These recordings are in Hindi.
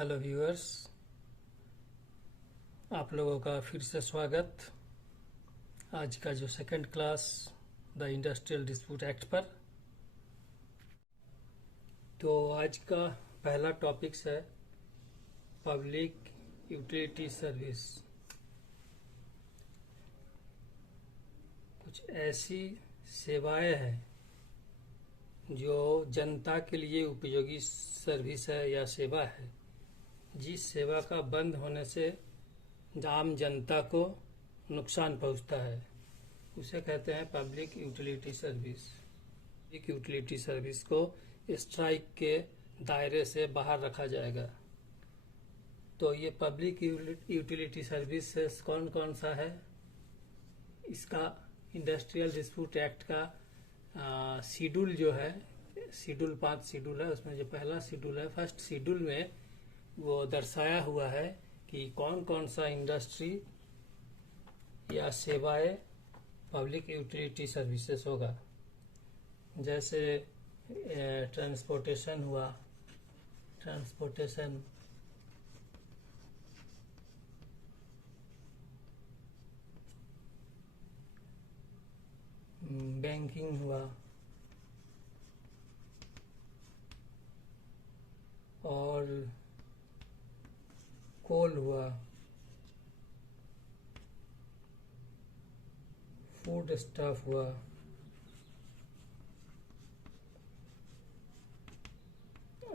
हेलो व्यूअर्स, आप लोगों का फिर से स्वागत। आज का जो second class the industrial dispute act पर। तो आज का पहला टॉपिक्स है पब्लिक यूटिलिटी सर्विस। कुछ ऐसी सेवाएं हैं जो जनता के लिए उपयोगी सर्विस है या सेवा है, जिस सेवा का बंद होने से आम जनता को नुकसान पहुंचता है, उसे कहते हैं public utility service. Public utility service को स्ट्राइक के दायरे से बाहर रखा जाएगा। तो ये पब्लिक यूटिलिटी सर्विस कौन कौन सा है, इसका इंडस्ट्रियल डिस्प्यूट एक्ट का शेड्यूल जो है, शेड्यूल 5 शेड्यूल है, उसमें जो पहला शेड्यूल है, फर्स्ट शेड्यूल में वो दर्शाया हुआ है कि कौन कौन सा इंडस्ट्री या सेवाएं पब्लिक यूटिलिटी सर्विसेज होगा। जैसे ट्रांसपोर्टेशन हुआ, ट्रांसपोर्टेशन, बैंकिंग हुआ, और कोल हुआ, फूड स्टफ हुआ,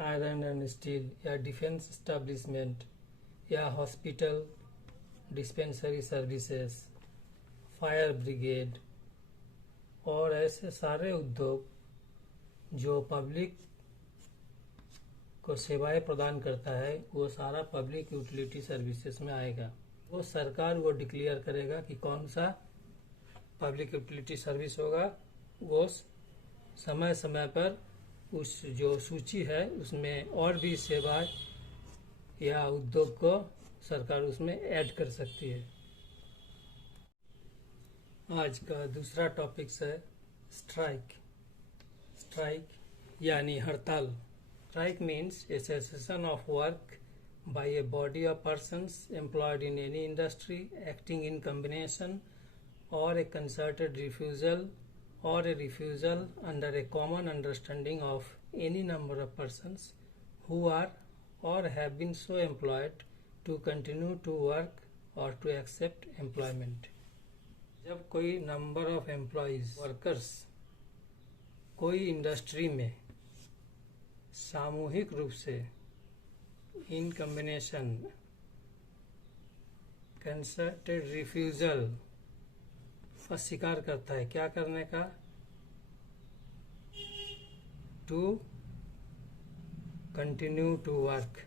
आयरन एंड स्टील, या डिफेंस एस्टेब्लिशमेंट, या hospital dispensary services, fire brigade, और ऐसे सारे उद्योग जो पब्लिक को सेवाएं प्रदान करता है, वो सारा पब्लिक यूटिलिटी सर्विसेज में आएगा। वो सरकार वो डिक्लेयर करेगा कि कौन सा पब्लिक यूटिलिटी सर्विस होगा। वो समय समय पर उस जो सूची है उसमें और भी सेवाएं या उद्योग को सरकार उसमें ऐड कर सकती है। आज का दूसरा टॉपिक है स्ट्राइक। स्ट्राइक यानी हड़ताल। Strike means a cessation of work by a body of persons employed in any industry acting in combination, or a concerted refusal or a refusal under a common understanding of any number of persons who are or have been so employed to continue to work or to accept employment. जब कोई number of employees, workers, कोई इंडस्ट्री में सामूहिक रूप से इन कॉम्बिनेशन, कंसर्टेड रिफ्यूजल, अस्वीकार करता है क्या करने का, टू कंटिन्यू टू वर्क,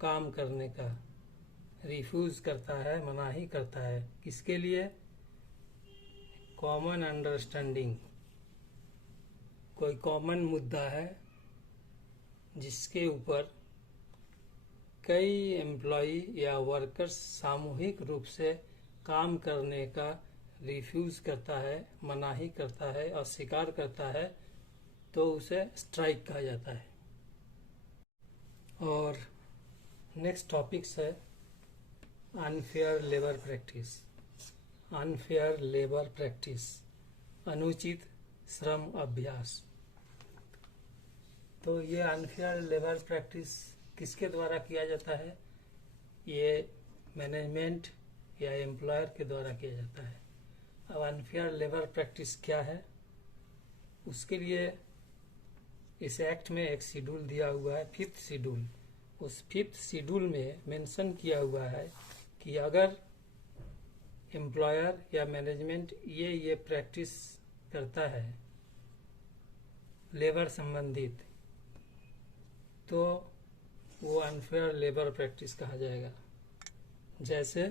काम करने का, रिफ्यूज करता है, मनाही करता है, किसके लिए, कॉमन अंडरस्टैंडिंग, कोई कॉमन मुद्दा है जिसके ऊपर कई एम्प्लॉई या वर्कर्स सामूहिक रूप से काम करने का रिफ्यूज करता है, मनाही करता है, अस्वीकार करता है, तो उसे स्ट्राइक कहा जाता है। और नेक्स्ट टॉपिक्स है unfair labour practice. Unfair labour practice, अनुचित श्रम अभ्यास। तो ये अनफेयर लेबर प्रैक्टिस किसके द्वारा किया जाता है? ये मैनेजमेंट या एम्प्लॉयर के द्वारा किया जाता है। अब अनफेयर लेबर प्रैक्टिस क्या है, उसके लिए इस एक्ट में एक शेड्यूल दिया हुआ है, 5th शेड्यूल। उस 5th शेड्यूल में मेंशन किया हुआ है कि अगर एम्प्लॉयर या मैनेजमेंट ये प्रैक्टिस करता है लेबर संबंधित, तो वो अनफेयर लेबर प्रैक्टिस कहा जाएगा। जैसे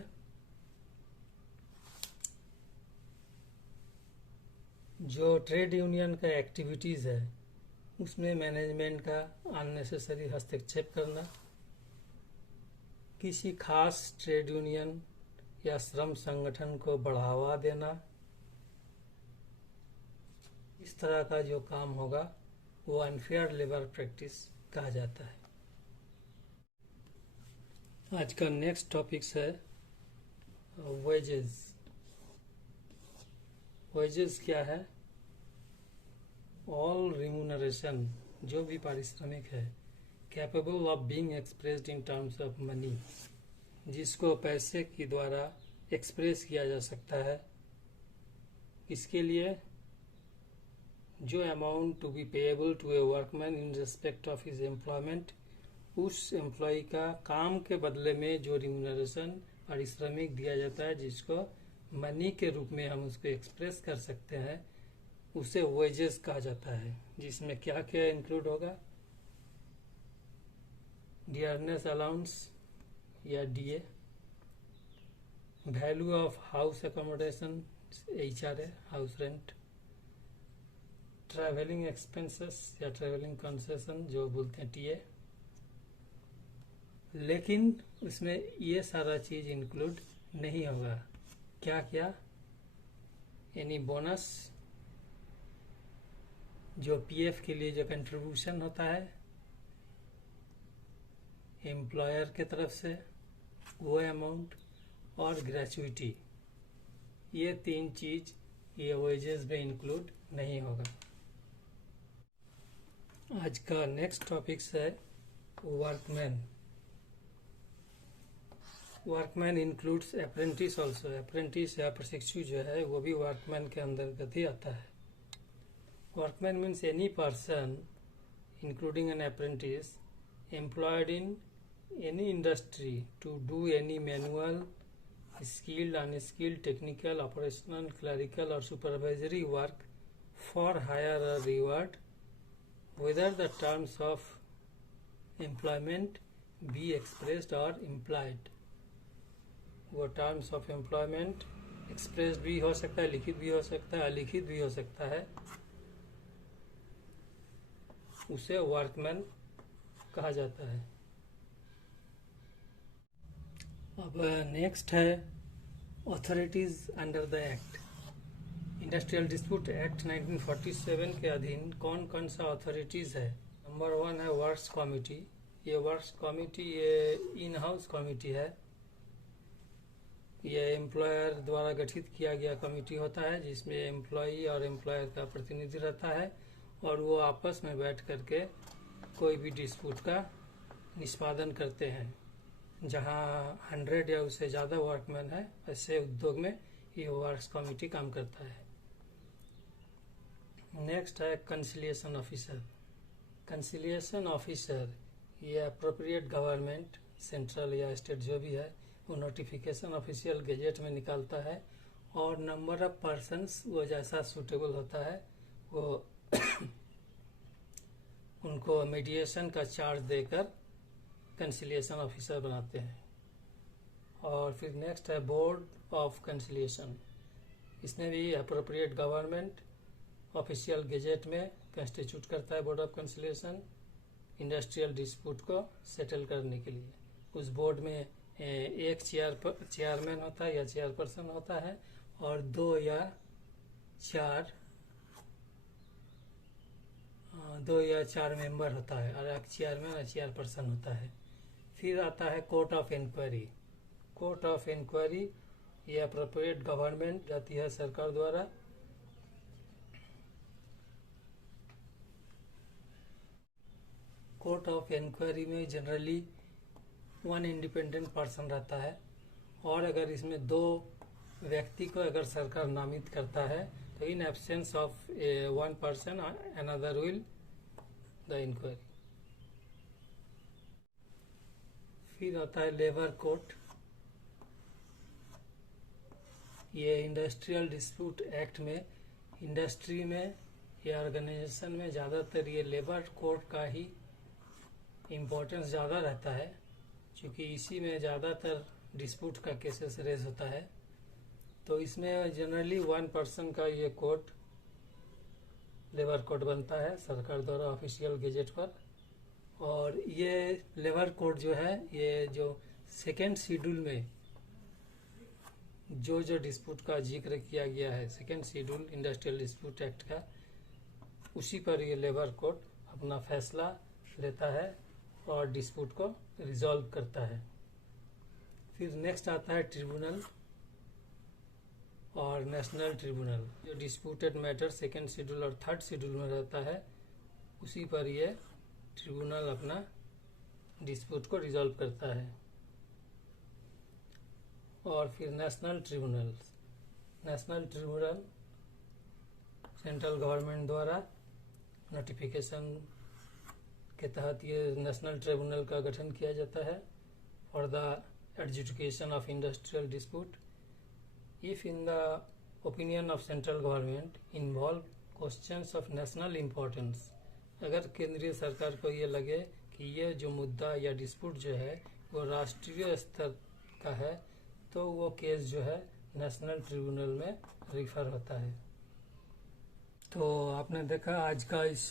जो ट्रेड यूनियन का एक्टिविटीज़ है उसमें मैनेजमेंट का अननेसेसरी हस्तक्षेप करना, किसी खास ट्रेड यूनियन या श्रम संगठन को बढ़ावा देना, इस तरह का जो काम होगा वो अनफेयर लेबर प्रैक्टिस कहा जाता है। आज का नेक्स्ट टॉपिक्स है वेजेस। वेजेस क्या है? ऑल रिम्यूनरेशन, जो भी पारिश्रमिक है, capable of being expressed in terms of money, जिसको पैसे के द्वारा एक्सप्रेस किया जा सकता है। इसके लिए जो amount to be payable to a workman in respect of his employment, उस एम्प्लॉय का काम के बदले में जो रिम्यूनरेशन पारिश्रमिक दिया जाता है, जिसको मनी के रूप में हम उसको एक्सप्रेस कर सकते हैं, उसे वेजेस कहा जाता है। जिसमें क्या क्या इंक्लूड होगा? डियरनेस अलाउंस या DA, value of house accommodation HRA, house rent, travelling expenses या ट्रैवलिंग कंसेशन जो बोलते हैं TA। लेकिन उसमें ये सारा चीज इंक्लूड नहीं होगा। क्या क्या? एनी बोनस, जो PF के लिए जो कंट्रीब्यूशन होता है एम्प्लॉयर के तरफ से, वो अमाउंट, और ग्रेचुइटी, ये 3 चीज ये वेजेस में इंक्लूड नहीं होगा। आज का नेक्स्ट टॉपिक्स है workman. Workman includes apprentice also. Apprentice या प्रशिक्षु जो है वो भी वर्कमैन के अंतर्गत ही आता है। Workman means any person including an apprentice employed in any industry to do any manual, skilled, unskilled, technical, operational, clerical or supervisory work for hire or reward, whether the terms of employment be expressed or implied। वो terms of employment expressed भी हो सकता है, लिखित भी हो सकता है, अलिखित भी हो सकता है, उसे वर्कमैन कहा जाता है। अब नेक्स्ट है authorities under the act. Industrial dispute act 1947 के अधीन कौन कौन सा ऑथोरिटीज है? नंबर 1 है वर्क्स कमेटी। ये वर्क्स कमेटी ये इन हाउस कमेटी है। ये एम्प्लॉयर द्वारा गठित किया गया कमेटी होता है, जिसमें एम्प्लॉई और एम्प्लॉयर का प्रतिनिधि रहता है, और वो आपस में बैठ करके कोई भी डिस्प्यूट का निष्पादन करते हैं। जहाँ 100 या उससे ज़्यादा वर्कमैन है, ऐसे उद्योग में ये वर्क्स कमेटी काम करता है। नेक्स्ट है कंसिलिएशन ऑफिसर। कंसिलिएशन ऑफिसर ये अप्रोप्रिएट गवर्नमेंट, सेंट्रल या स्टेट जो भी है, वो नोटिफिकेशन ऑफिशियल गेजेट में निकालता है, और नंबर ऑफ पर्सन्स वो जैसा सूटेबल होता है वो उनको मीडिएशन का चार्ज देकर कंसिलिएशन ऑफिसर बनाते हैं। और फिर नेक्स्ट है बोर्ड ऑफ कंसिलिएशन। इसने भी अप्रोप्रिएट गवर्नमेंट ऑफिशियल गेजेट में कंस्टिट्यूट करता है board of conciliation, industrial dispute को सेटल करने के लिए। उस बोर्ड में एक चेयरमैन होता है या चेयरपर्सन होता है, और 2 या 4 मेंबर होता है, और एक चेयरमैन और चेयरपर्सन होता है। फिर आता है court of inquiry. Court of inquiry ये अप्रोप्रिएट गवर्नमेंट जाती है सरकार द्वारा। कोर्ट ऑफ इंक्वायरी में जनरली 1 इंडिपेंडेंट पर्सन रहता है, और अगर इसमें 2 व्यक्ति को अगर सरकार नामित करता है, तो in absence of 1 person another will the inquiry. फिर आता है लेबर कोर्ट। ये इंडस्ट्रियल डिस्प्यूट एक्ट में इंडस्ट्री में या ऑर्गेनाइजेशन में ज़्यादातर ये लेबर कोर्ट का ही इम्पोर्टेंस ज़्यादा रहता है, क्योंकि इसी में ज़्यादातर डिस्प्यूट का केसेस रेज होता है। तो इसमें जनरली 1 पर्सन का ये कोर्ट लेबर कोर्ट बनता है सरकार द्वारा ऑफिशियल गेजेट पर। और ये लेबर कोड जो है, ये जो 2nd शेड्यूल में जो डिस्प्यूट का जिक्र किया गया है, 2nd schedule industrial dispute act का, उसी पर ये लेबर कोड अपना फैसला लेता है और डिस्प्यूट को रिजॉल्व करता है। फिर नेक्स्ट आता है ट्रिब्यूनल और नेशनल ट्रिब्यूनल। जो डिस्प्यूटेड मैटर सेकेंड शेड्यूल और थर्ड शेड्यूल में रहता है, उसी पर ये ट्रिब्यूनल अपना डिस्प्यूट को रिजॉल्व करता है। और फिर नेशनल ट्रिब्यूनल सेंट्रल गवर्नमेंट द्वारा नोटिफिकेशन के तहत ये नेशनल ट्रिब्यूनल का गठन किया जाता है for the adjudication of industrial dispute if in the opinion of central government involve questions of national importance. अगर केंद्रीय सरकार को ये लगे कि ये जो मुद्दा या डिस्प्यूट जो है वो राष्ट्रीय स्तर का है, तो वो केस जो है नेशनल ट्रिब्यूनल में रिफर होता है। तो आपने देखा आज का इस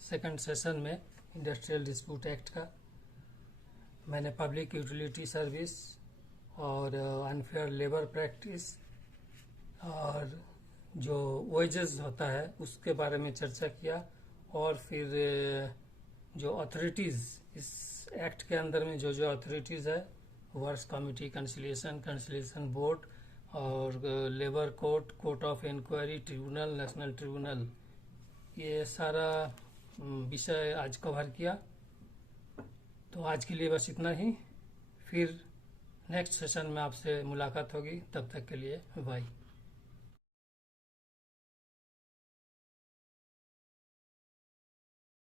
सेकंड सेशन में इंडस्ट्रियल डिस्प्यूट एक्ट का मैंने पब्लिक यूटिलिटी सर्विस और अनफेयर लेबर प्रैक्टिस और जो वेजेस होता है उसके बारे में चर्चा किया। और फिर जो अथॉरिटीज़ इस एक्ट के अंदर में जो अथॉरिटीज़ है, वर्क्स कमिटी, कंसिलिएशन बोर्ड और labour court, court of inquiry, tribunal, national tribunal, ये सारा विषय आज कवर किया। तो आज के लिए बस इतना ही। फिर नेक्स्ट सेशन में आपसे मुलाकात होगी, तब तक के लिए बाय।